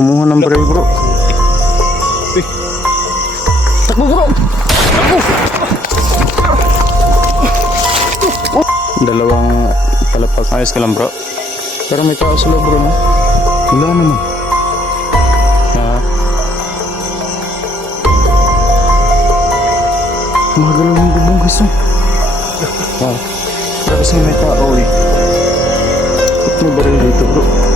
Kumuha ng bray bro. Takbo bro! Takbo! Dalawang palapag. Ayos ka lang bro. Pero may tao sa loob bro no? Wala naman. Ha? Magalaw yung bubong guys eh. Ha? Kasi may tao eh. Ba't may baril dito bro?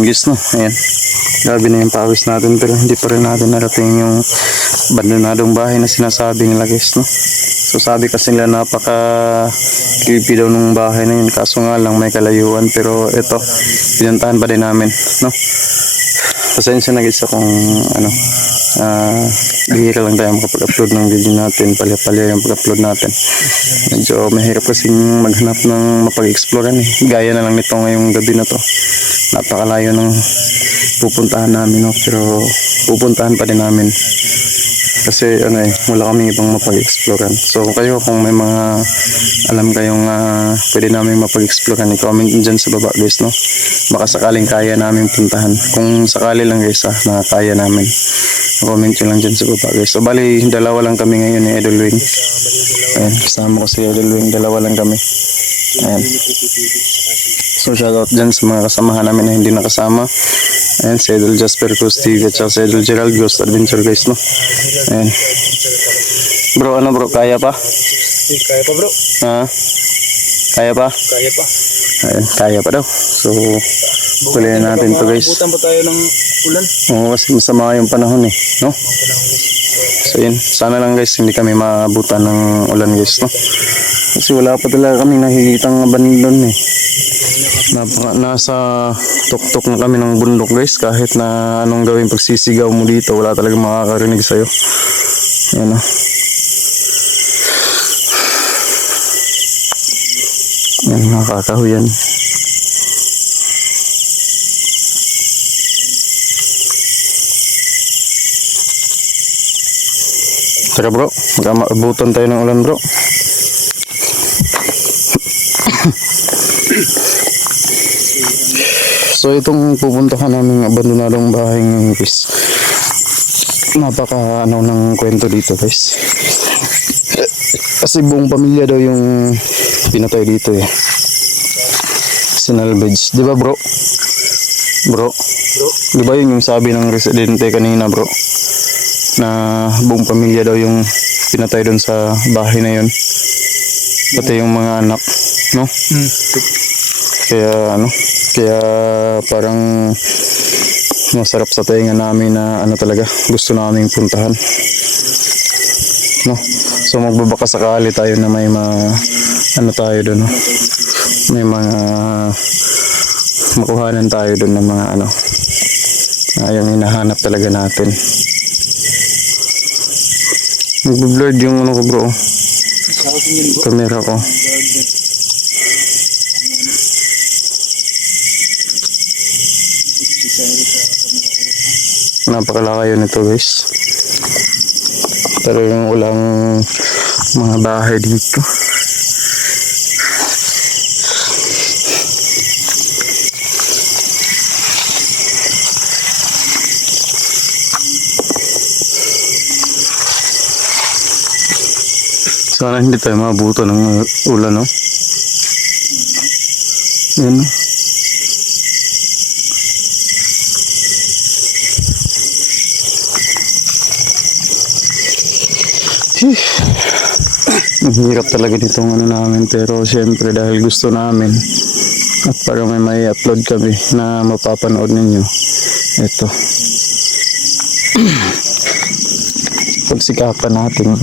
Singis no, ayan. Grabe na yung pawis natin pero hindi pa rin natin narating yung abandonadong bahay na sinasabi nila guys no. So sabi kasi nila napaka creepy daw nung bahay na yun kaso nga lang may kalayuan pero ito pinuntahan pa din namin no. Pasensya na guys kung ano ah bihira lang tayo makapag-upload ng video natin. Palya-palya yung pag-upload natin. Medyo mahirap kasing maghanap ng mapag-explorean eh. Gaya na lang nito ngayong gabi na to. Napakalayo ng pupuntahan namin no? Pero pupuntahan pa din namin kasi ano eh wala kaming ibang mapag-explorean so kayo kung may mga alam kayong ah, pwede namin mapag-explorean i-comment dyan sa baba guys no? Baka sakaling kaya namin puntahan. Kung sakali lang guys ah, na kaya namin. Comment nyo lang dyan sa baba guys. So bali dalawa lang kami ngayon ni Idol Wing. Ayan kasama ko si Idol Wing dalawa lang kami. Ayan. So shoutout dyan sa mga kasamahan namin na hindi nakasama. Ayan, si Idol Jasper TV at si Idol Gerald Ghost Adventure guys, no? Ayan. Bro, ano bro, kaya pa? Kaya pa bro. Ha? Kaya pa? Kaya pa. Ayan, kaya pa daw. So, tuloy natin to guys. Butan pa tayo ng ulan. Oo, kasi masama yung panahon eh, no? So yun, sana lang guys, hindi kami maabutan ng ulan guys, no? Kasi wala pa talaga kami nakikitang abandon eh. Napaka, nasa tuktok na kami ng bundok guys, kahit na anong gawin pagsisigaw mo dito, wala talaga makakarinig sa'yo. Yan o. Yan, nakakahuyan. Tara bro, magkamabutan tayo ng ulan bro. so itong pupuntahan namin abandonadong bahay ngayon guys. Napaka ano ng kwento dito guys. Kasi buong pamilya daw yung pinatay dito eh. Sinalvage. Di ba bro? Bro? Bro. Di ba yun yung sabi ng residente kanina bro? Na buong pamilya daw yung pinatay doon sa bahay na yun. Pati yung mga anak. No? Hmm. Kaya ano? Kaya parang masarap sa tenga namin na ano talaga gusto naming puntahan. No? So magbabaka sakali tayo na may ma ano tayo doon, no? May mga makuhanan tayo doon ng mga ano yung hinahanap talaga natin. Nagbe-blurred yung ano ko bro, yun camera ko. Napakalakayo nito guys. Pero yung walang mga bahay dito. Sana hindi tayo mabuto ng ulan, no? Yan, no? Ang hirap talaga nitong ano namin pero syempre dahil gusto namin At para may may upload kami na mapapanood ninyo. Ito. Pagsikapan natin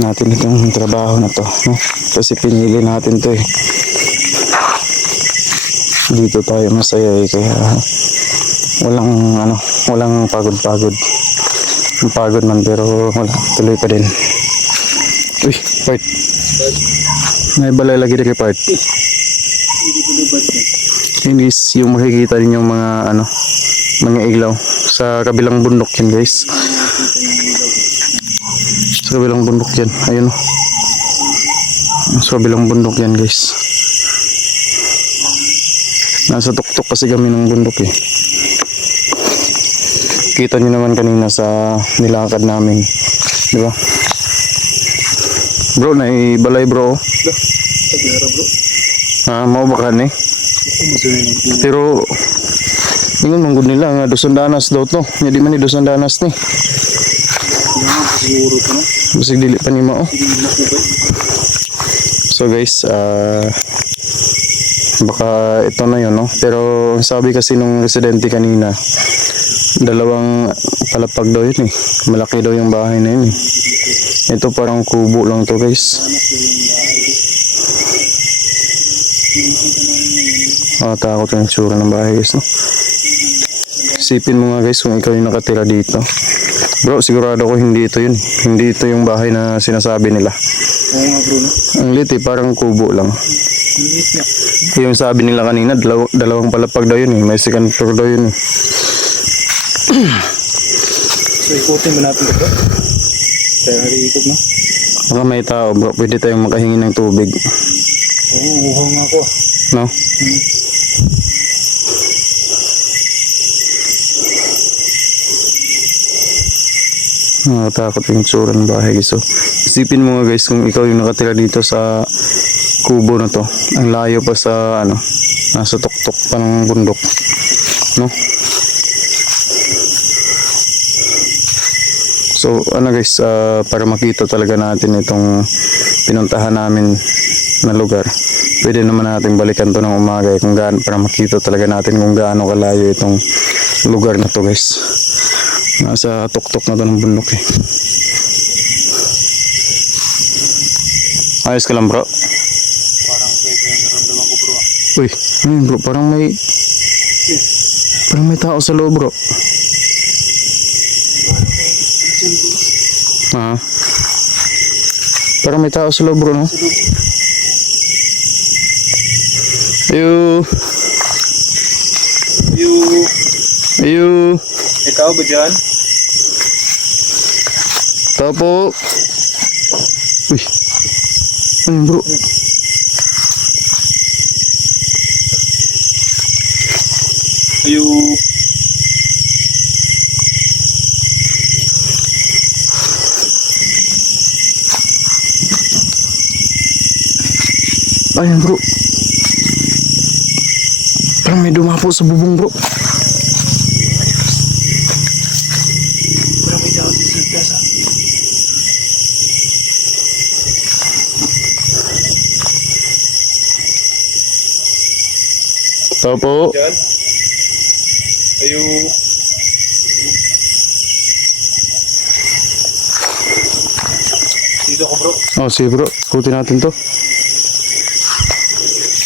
natin itong trabaho na to. No? Kasi pinili natin to eh. Dito tayo masaya eh. Kaya walang ano, walang pagod-pagod. Ang pagod man pero wala, tuloy pa din. Uy, part. May balay lagi din kay part. Guys, yung makikita din yung mga ano, mga ilaw sa kabilang bundok yan guys. Sa kabilang bundok yan, ayun o. Sa kabilang bundok yan guys. Nasa tuktok kasi kami ng bundok eh. Kita niyo naman kanina sa nilakad namin. Di ba? Bro, naibalay bro. Pag-ara bro. Ha, mau ba ka ni? Masunin ng tubo. Pero ingon manggod nila nga dosan danas daw to. Nya di man ni dosan danas ni. Basig dili pa ni mao. So guys, ah baka ito na yun, no? Pero sabi kasi nung residente kanina, dalawang palapag daw yun eh. Malaki daw yung bahay na yun eh. Ito parang kubo lang to guys. Ah, takot yung tsura ng bahay guys, no? Isipin mo nga guys kung ikaw yung nakatira dito. Bro, sigurado ko hindi ito yun. Hindi ito yung bahay na sinasabi nila. Oo nga bro. Ang lit eh, parang kubo lang. Ang liit niya. Yung sabi nila kanina, dalaw, dalawang palapag daw yun eh. May second floor daw yun eh. So ikutin ba natin ito? Kaya ikot na. Baka may tao bro, pwede tayong makahingi ng tubig. Oo, uhaw nga ako. No? Hmm. Nakatakot yung tsura ng bahay guys. So, isipin mo nga guys kung ikaw yung nakatira dito sa kubo na to. Ang layo pa sa ano, nasa tuktok pa ng bundok. No? So, ano guys, ah, para makita talaga natin itong pinuntahan namin na lugar. Pwede naman natin balikan to ng umaga eh, kung gaano, para makita talaga natin kung gaano kalayo itong lugar na to guys. Nasa tuktok na to ng bundok eh. Ayos ka lang bro. Parang kaya naramdaman ko bro. ah. Uy, ano yun bro? Parang may... Parang may tao sa loob bro. Ha? Parang may tao sa loob bro no? Ayo, Yung ayo. Ikaw ba dyan? Tapo. Uy. Ano yun, bro? Yung Ayan bro. Parang may dumapo sa bubong bro. parang may tao dito sa plaza. Tapo. Dyan? Ayun. Dito ako bro. Oh, sige bro. Kutin natin to.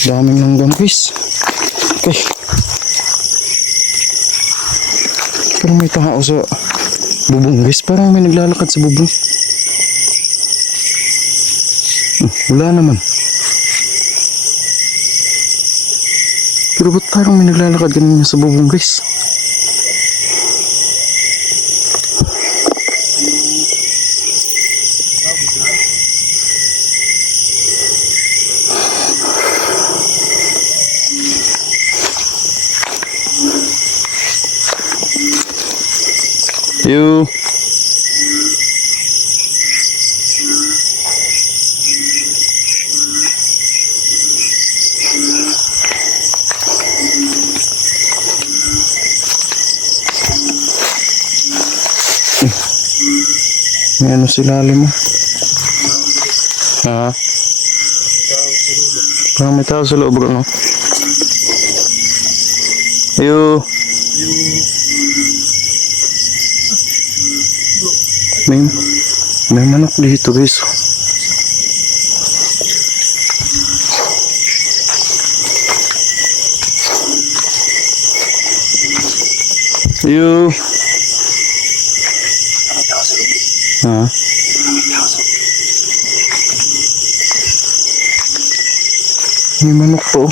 Daming langgam guys. Okay. Parang may tao sa bubong guys. Parang may naglalakad sa bubong. Hmm, wala naman. Pero ba't parang may naglalakad ganun sa bubong guys? You. May ano si lalim mo? Ha? Parang may tao sa loob bro, no? Ayo. May, may manok dito guys. Ayo. Ha? May manok to.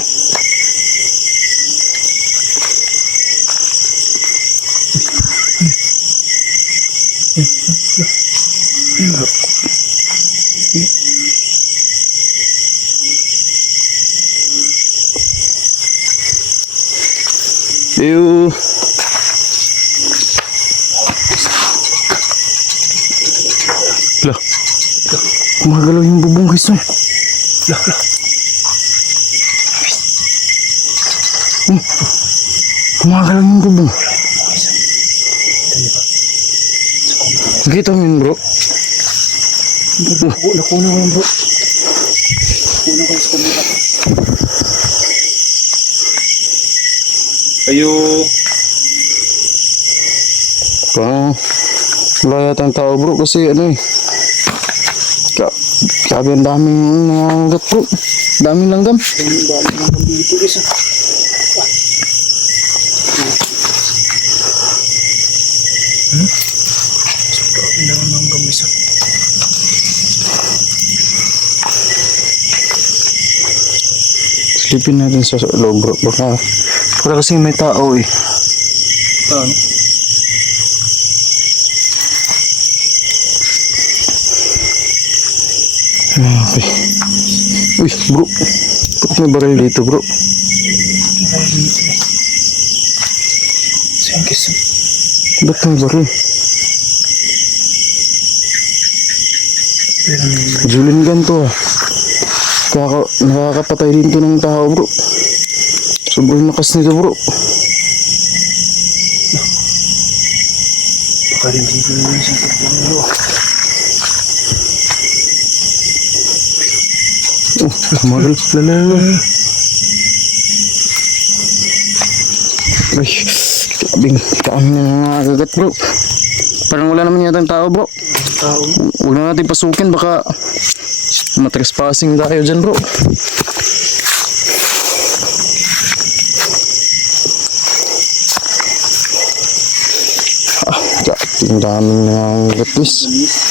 Ew. Gumagalaw yung bubong guys. no? Lah, lah. Gumagalaw yung bubong. Nakita mo yun bro? Naku- Nakuha ko yan bro. Nakuha ko sa kumita. Ayo. Parang wala yata ang tao bro kasi ano eh. Sabi ang daming nangangagat bro. Daming langgam. Ang dami ng dito guys ah. Hmm? Grabe naman ng gamis ah. Silipin natin sa loob bro. Baka, baka kasi may tao eh. Ano? Okay. Uy bro. Bakit may baril dito bro? Ba't may baril? Julin gun to ah. Kaka, nakakapatay din to ng tao bro. Sobrang lakas nito bro. baka rin dito na yung isang Oh, kumagal. Lala. Ay, labing dami na nangangagat bro. Parang wala naman yata tao bro. Ang tao. Huwag na natin pasukin baka matrespassing tayo dyan bro. Ah, dating daming nangangagat guys.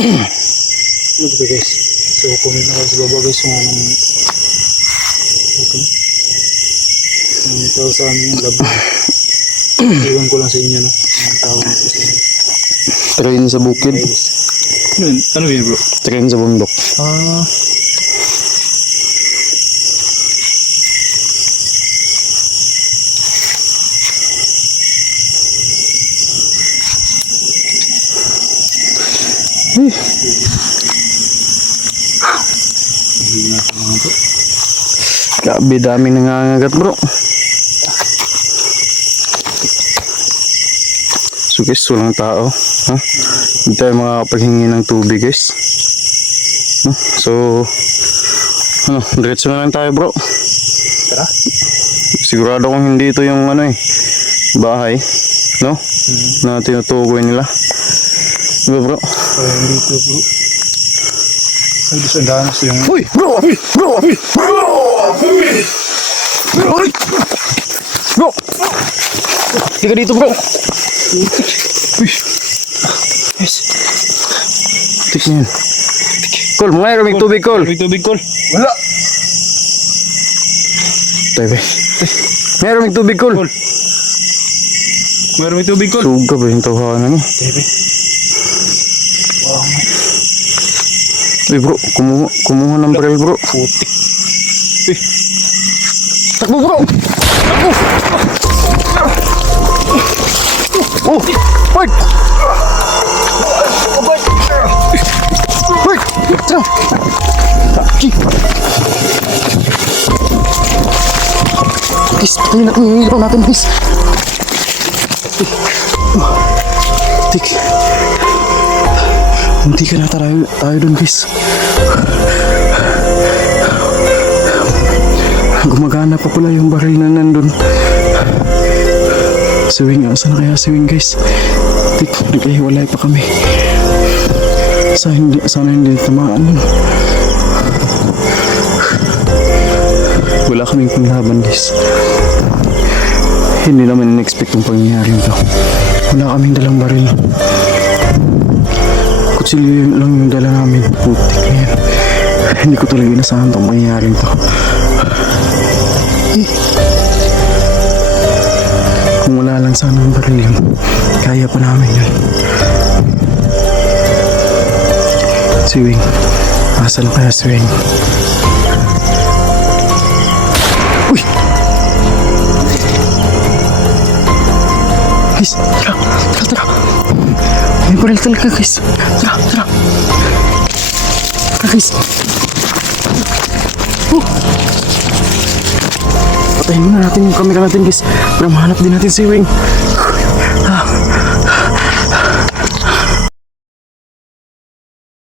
Ano ba guys? So comment na kayo sa baba guys kung anong ito. Ang tao sa amin yung labo. Iwan ko lang sa inyo no. Ang tawag ko sa inyo. Train sa bukid. Okay. Ano? Ano yun bro? Train sa bundok. Ah. Grabe daming nangangagat bro. So guys, walang tao. Ha? Hindi tayo makakapaghingi ng tubig guys. So, ano, diretso na lang tayo bro. Tara. Sigurado kong hindi ito yung ano eh, bahay. No? Hmm. Na tinutukoy nila. Diba bro? Parang dito bro. Ay, gusto ang yung... Uy! Bro! Bro! Bro! Bro! Bro! Tika dito bro! Uy! Yes. Tik na yan. Kol, mga may tubig kol. Tubig, tubig, kol. Wala. Tayo Meron may tubig. Kol. Meron may tubig, kol. Suga ba yung tawanan mo? Tebe. Wow. Uy bro, kumuha, kumuha ng baril bro. Putik. Takbo bro! Takbo! Oh! Wait! Wait! Tara! Taki! Guys, patayin natin yung ilaw natin guys. Tik. Hindi ka na tayo, tayo dun guys. Gumagana pa pala yung baril na nandun. Siwing, asan na kaya siwing guys? Nagkahiwalay pa kami. Sana hindi, sana hindi tamaan yun. Wala kaming panglaban guys. Hindi naman in-expect yung pangyayari to. Wala kaming dalang baril. Kutsilyo lang yung dala namin. Putik na yan. Hindi ko talaga inasahan itong pangyayari to. Kung wala lang sana ang baril yun, kaya pa namin yun. Siwing. Asa lang kaya siwing? Uy! Guys, tara, tara, tara. May baril talaga guys. Tara, tara. Tara guys. Oh! Patayin muna natin yung camera natin guys para mahanap din natin si Wing.